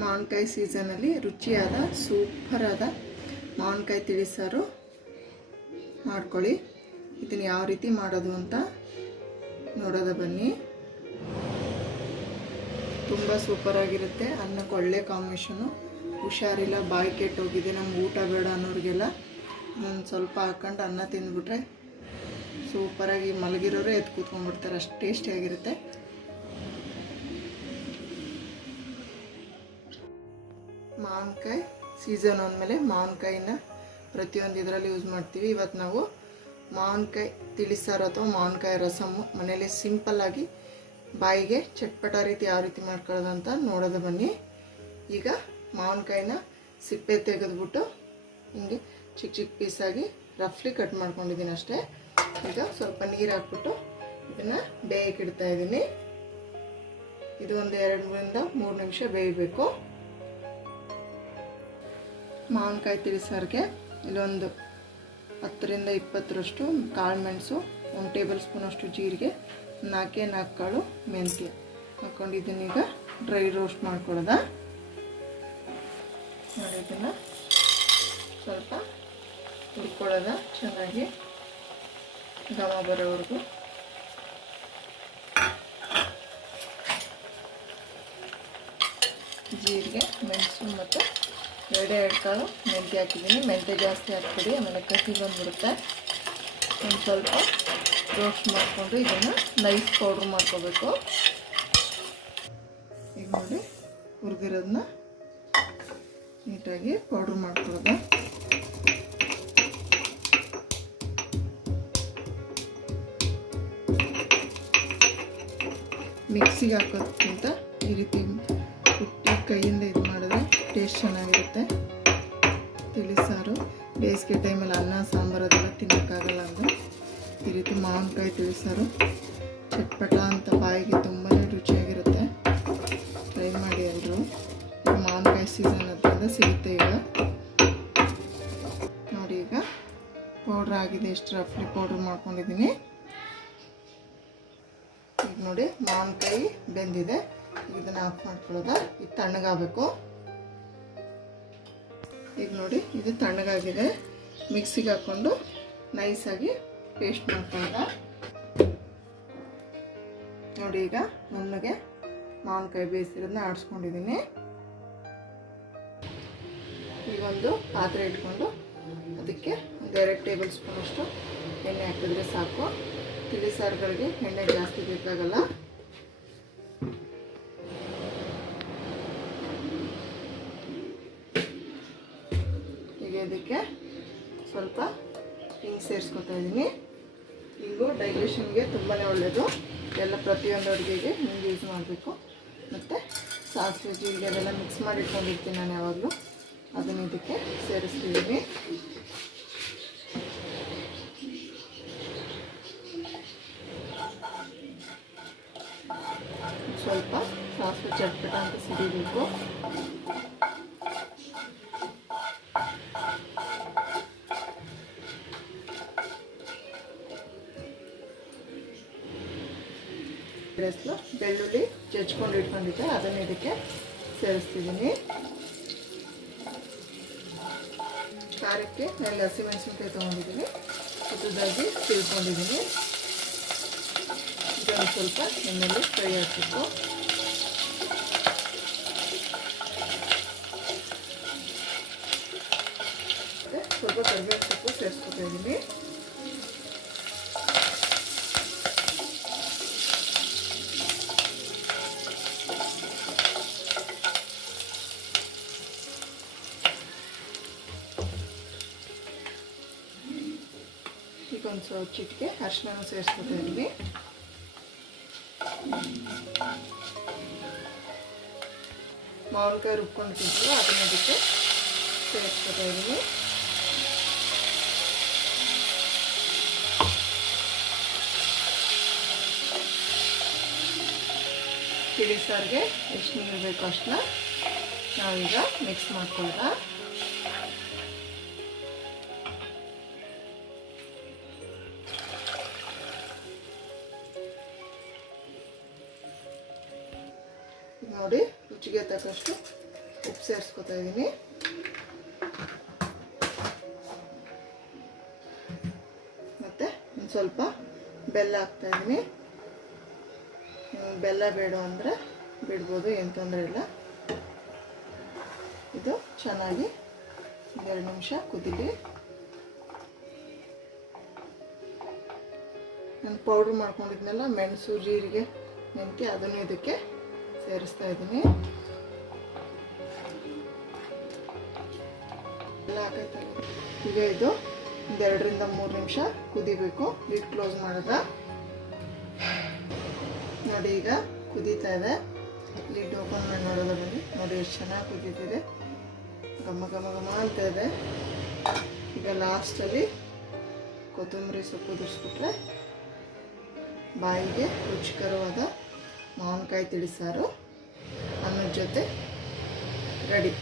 ಮಾವಿನಕಾಯಿ ಸೀಸನಲ್ಲಿ ರುಚಿಯಾದ ಸೂಪರಾದ ಮಾವಿನಕಾಯಿ ತಿಳಿಸಾರು ಮಾಡ್ಕೊಳ್ಳಿ. ಇದನ್ನು ಯಾವ ರೀತಿ ಮಾಡೋದು ಅಂತ ನೋಡೋದ ಬನ್ನಿ. ತುಂಬ ಸೂಪರಾಗಿರುತ್ತೆ. ಅನ್ನಕ್ಕೆ ಒಳ್ಳೆ ಕಾಂಬಿನೇಷನು. ಹುಷಾರಿಲ್ಲ, ಬಾಯಿ ಕೆಟ್ಟೋಗಿದೆ, ನಮ್ಗೆ ಊಟ ಬೇಡ ಅನ್ನೋರಿಗೆಲ್ಲ ಒಂದು ಸ್ವಲ್ಪ ಹಾಕ್ಕೊಂಡು ಅನ್ನ ತಿಂದುಬಿಟ್ರೆ ಸೂಪರಾಗಿ ಮಲಗಿರೋರೇ ಎದ್ದು ಕೂತ್ಕೊಂಡ್ಬಿಡ್ತಾರೆ, ಅಷ್ಟು ಟೇಸ್ಟಿಯಾಗಿರುತ್ತೆ. ಮಾವಿನಕಾಯಿ ಸೀಸನ್ ಅಂದಮೇಲೆ ಮಾವಿನಕಾಯಿನ ಪ್ರತಿಯೊಂದು ಇದರಲ್ಲಿ ಯೂಸ್ ಮಾಡ್ತೀವಿ. ಇವತ್ತು ನಾವು ಮಾವಿನಕಾಯಿ ತಿಳಿಸಾರು ಅಥವಾ ಮಾವಿನಕಾಯಿ ರಸಮ್ಮು ಮನೇಲಿ ಸಿಂಪಲ್ಲಾಗಿ ಬಾಯಿಗೆ ಚಟ್ಪಟ ರೀತಿ ಯಾವ ರೀತಿ ಮಾಡ್ಕೊಳ್ಳೋದು ಅಂತ ನೋಡೋದು ಬನ್ನಿ. ಈಗ ಮಾವಿನಕಾಯಿನ ಸಿಪ್ಪೆ ತೆಗೆದುಬಿಟ್ಟು ಹಿಂಗೆ ಚಿಕ್ಕ ಚಿಕ್ಕ ಪೀಸಾಗಿ ರಫ್ಲಿ ಕಟ್ ಮಾಡ್ಕೊಂಡಿದ್ದೀನಿ ಅಷ್ಟೇ. ಈಗ ಸ್ವಲ್ಪ ನೀರು ಹಾಕ್ಬಿಟ್ಟು ಇದನ್ನು ಬೇಯಕ್ಕೆ ಇಡ್ತಾ ಇದ್ದೀನಿ. ಇದು ಒಂದು 2-3 ನಿಮಿಷ ಬೇಯಬೇಕು. ಮಾವಿನಕಾಯಿ ತಿಳಿಸಾರಿಗೆ ಇಲ್ಲೊಂದು 10-20 ಕಾಳು ಮೆಣಸು, 1 ಟೇಬಲ್ ಸ್ಪೂನ್ ಅಷ್ಟು ಜೀರಿಗೆ, 4 ಕಾಳು ಮೆಂತ್ಯ ಹಾಕ್ಕೊಂಡು ಇದನ್ನೀಗ ಡ್ರೈ ರೋಸ್ಟ್ ಮಾಡ್ಕೊಳ್ಳೋದ. ನೋಡಿ, ಇದನ್ನು ಸ್ವಲ್ಪ ಹುರ್ಕೊಳ್ಳೋದ ಚೆನ್ನಾಗಿ ಘಮ ಬರೋವರೆಗೂ. ಜೀರಿಗೆ, ಮೆಣಸು ಮತ್ತು 2 ಕಾಳು ಮೆಂತ್ಯ ಹಾಕಿದ್ದೀನಿ. ಮೆಂತ್ಯ ಜಾಸ್ತಿ ಹಾಕ್ಬಿಡಿ, ಆಮೇಲೆ ಕಹಿ ಬಂದ್ಬಿಡುತ್ತೆ. ಒಂದು ಸ್ವಲ್ಪ ರೋಸ್ಟ್ ಮಾಡಿಕೊಂಡು ಇದನ್ನು ನೈಸ್ ಪೌಡ್ರ್ ಮಾಡ್ಕೋಬೇಕು. ಈಗ ನೋಡಿ, ಹುರಿದಿರೋದನ್ನ ನೀಟಾಗಿ ಪೌಡ್ರ್ ಮಾಡ್ಕೊಳ್ಳೋದು. ಮಿಕ್ಸಿಗೆ ಹಾಕೋದಕ್ಕಿಂತ ಈ ರೀತಿ ಕುಟ್ಟಿ ಕೈಯಿಂದ ಇದು ಮಾಡಿದ್ರೆ ಟೇಸ್ಟ್ ಚೆನ್ನಾಗಿರುತ್ತೆ. ತಿಳಿಸಾರು ಬೇಸಿಗೆ ಟೈಮಲ್ಲಿ ಅನ್ನ ಸಾಂಬಾರು ಅದೆಲ್ಲ ತಿನ್ನೋಕ್ಕಾಗಲ್ಲ ಅಂದರೆ ಈ ರೀತಿ ಮಾವಿನಕಾಯಿ ತಿಳಿಸಾರು ಚಟ್ಪಟ ಅಂತ ಬಾಯಿಗೆ ತುಂಬಾ ರುಚಿಯಾಗಿರುತ್ತೆ. ಟ್ರೈ ಮಾಡಿ ಎಲ್ಲರೂ. ಮಾವಿನಕಾಯಿ ಸೀಸನ್ ಅದರಿಂದ ಸಿಗುತ್ತೆ. ಈಗ ನೋಡಿ, ಈಗ ಪೌಡ್ರ್ ಆಗಿದೆ, ಎಷ್ಟು ರಫ್ಲಿ ಪೌಡ್ರ್ ಮಾಡ್ಕೊಂಡಿದ್ದೀನಿ. ಈಗ ನೋಡಿ, ಮಾವಿನಕಾಯಿ ಬೆಂದಿದೆ. ಇದನ್ನು ಆಫ್ ಮಾಡ್ಕೊಳ್ಳೋದ. ಇದು ತಣ್ಣಗಾಗಬೇಕು. ಈಗ ನೋಡಿ, ಇದು ತಣ್ಣಗಾಗಿದೆ. ಮಿಕ್ಸಿಗೆ ಹಾಕ್ಕೊಂಡು ನೈಸಾಗಿ ಪೇಸ್ಟ್ ಮಾಡ್ಕೊಳ್ಳೋದ. ನೋಡಿ, ಈಗ ನುಣ್ಣಗೆ ಮಾವಿನಕಾಯಿ ಬೇಯಿಸಿರೋದನ್ನ ಆಡಿಸ್ಕೊಂಡಿದ್ದೀನಿ. ಈಗೊಂದು ಪಾತ್ರೆ ಇಟ್ಕೊಂಡು ಅದಕ್ಕೆ 2 ಟೇಬಲ್ ಸ್ಪೂನ್ ಅಷ್ಟು ಎಣ್ಣೆ ಹಾಕಿದ್ರೆ ಸಾಕು. ತಿಳಿಸಾರುಗಳಿಗೆ ಎಣ್ಣೆ ಜಾಸ್ತಿ ಬೇಕಾಗಲ್ಲ. ಈಗ ಇದಕ್ಕೆ ಸ್ವಲ್ಪ ಹಿಂಗೆ ಸೇರಿಸ್ಕೊತಾ ಇದ್ದೀನಿ. ಹಿಂಗು ಡೈಜೆಷನ್ಗೆ ತುಂಬಾ ಒಳ್ಳೆಯದು. ಎಲ್ಲ ಪ್ರತಿಯೊಂದು ಅಡುಗೆಗೆ ಹಿಂಗೆ ಯೂಸ್ ಮಾಡಬೇಕು. ಮತ್ತು ಸಾಸಿವೆ, ಜೀರಿಗೆ ಅದೆಲ್ಲ ಮಿಕ್ಸ್ ಮಾಡಿ ಇಟ್ಕೊಂಡಿರ್ತೀನಿ ನಾನು ಯಾವಾಗಲೂ. ಅದನ್ನು ಇದಕ್ಕೆ ಸೇರಿಸ್ತಿದ್ದೀನಿ. ಸ್ವಲ್ಪ ಸಾಸಿವೆ ಚಟ್ಪಟ ಅಂತ ಸಿಡಿಬೇಕು. ಬೆಳ್ಳುಳ್ಳಿ ಜಜ್ಕೊಂಡು ಇಟ್ಕೊಂಡಿದ್ದೆ, ಅದನ್ನು ಇದಕ್ಕೆ ಸೇರಿಸ್ತಿದ್ದೀನಿ. ಖಾರಕ್ಕೆ ನಾನು ಹಸಿಮೆಣಸಿನ್ಕಾಯಿ ತೊಗೊಂಡಿದ್ದೀನಿ, ಉದ್ದದಾಗಿ ತಿಳ್ಕೊಂಡಿದ್ದೀನಿ. ಇದನ್ನು ಸ್ವಲ್ಪ ಎಣ್ಣೆಯಲ್ಲಿ ಫ್ರೈ ಹಾಕಬೇಕು. ಸ್ವಲ್ಪ ಕರಿಬೇವು ಸೊಪ್ಪು ಸೇರಿಸ್ಕೊತಾ ಇದ್ದೀನಿ. ಈಗ ಒಂದು ಸ್ವಲ್ಪ ಚಿಟಿಕೆ ಅರಿಶಿನ ಸೇರಿಸ್ಕೊತಾ ಇದ್ದೀನಿ. ಮಾವಿನಕಾಯಿ ರುಬ್ಕೊಂಡು ತಿಂತೀವಿ, ಅದನ್ನ ಇದಕ್ಕೆ ಸೇರಿಸ್ಕೊತಾ ಇದ್ದೀನಿ. ತಿಳಿಸಾರಿಗೆ ಎಷ್ಟು ನೀರು ಬೇಕು ಅಷ್ಟನ್ನ ನಾವೀಗ ಮಿಕ್ಸ್ ಮಾಡ್ಕೊಳ್ಳೋಣ. ನೋಡಿ ರುಚಿಗೆ ತಕ್ಕಷ್ಟು ಉಪ್ಪು ಸೇರಿಸ್ಕೊತಾ ಇದ್ದೀನಿ. ಮತ್ತು ಒಂದು ಸ್ವಲ್ಪ ಬೆಲ್ಲ ಹಾಕ್ತಾಯಿದ್ದೀನಿ. ಬೆಲ್ಲ ಬೇಡ ಅಂದರೆ ಬಿಡ್ಬೋದು, ಏನು ತೊಂದರೆ ಇಲ್ಲ. ಇದು ಚೆನ್ನಾಗಿ 2 ನಿಮಿಷ ಕುದೀಲಿ. ನಾನು ಪೌಡ್ರ್ ಮಾಡ್ಕೊಂಡಿದ್ನಲ್ಲ, ಮೆಣಸು, ಜೀರಿಗೆ, ಮೆಂತ್ಯ, ಅದನ್ನು ಇದಕ್ಕೆ ಸೇರಿಸ್ತಾ ಇದ್ದೀನಿ. ಎಲ್ಲ ಹಾಕೈತಲ್ಲ. ಈಗ ಇದು 2 ರಿಂದ 3 ನಿಮಿಷ ಕುದಿಬೇಕು. ಲಿಡ್ ಕ್ಲೋಸ್ ಮಾಡೋದ ನೋಡಿ. ಈಗ ಕುದೀತಾ ಇದೆ. ಲಿಡ್ ಓಪನ್ ಮಾಡಿ ನೋಡೋದ ಬನ್ನಿ. ನೋಡಿ ಎಷ್ಟು ಚೆನ್ನಾಗಿ ಕುದೀತಿದೆ, ಘಮ ಘಮ ಘಮ ಅಂತ ಇದೆ. ಈಗ ಲಾಸ್ಟಲ್ಲಿ ಕೊತ್ತಂಬರಿ ಸೊಪ್ಪು ಉದುರಿಸ್ಬಿಟ್ರೆ ಬಾಯಿಗೆ ರುಚಿಕರವಾದ ಮಾವಿನಕಾಯಿ ತಿಳಿಸಾರು ಅನ್ನದ ಜೊತೆ ರೆಡಿ.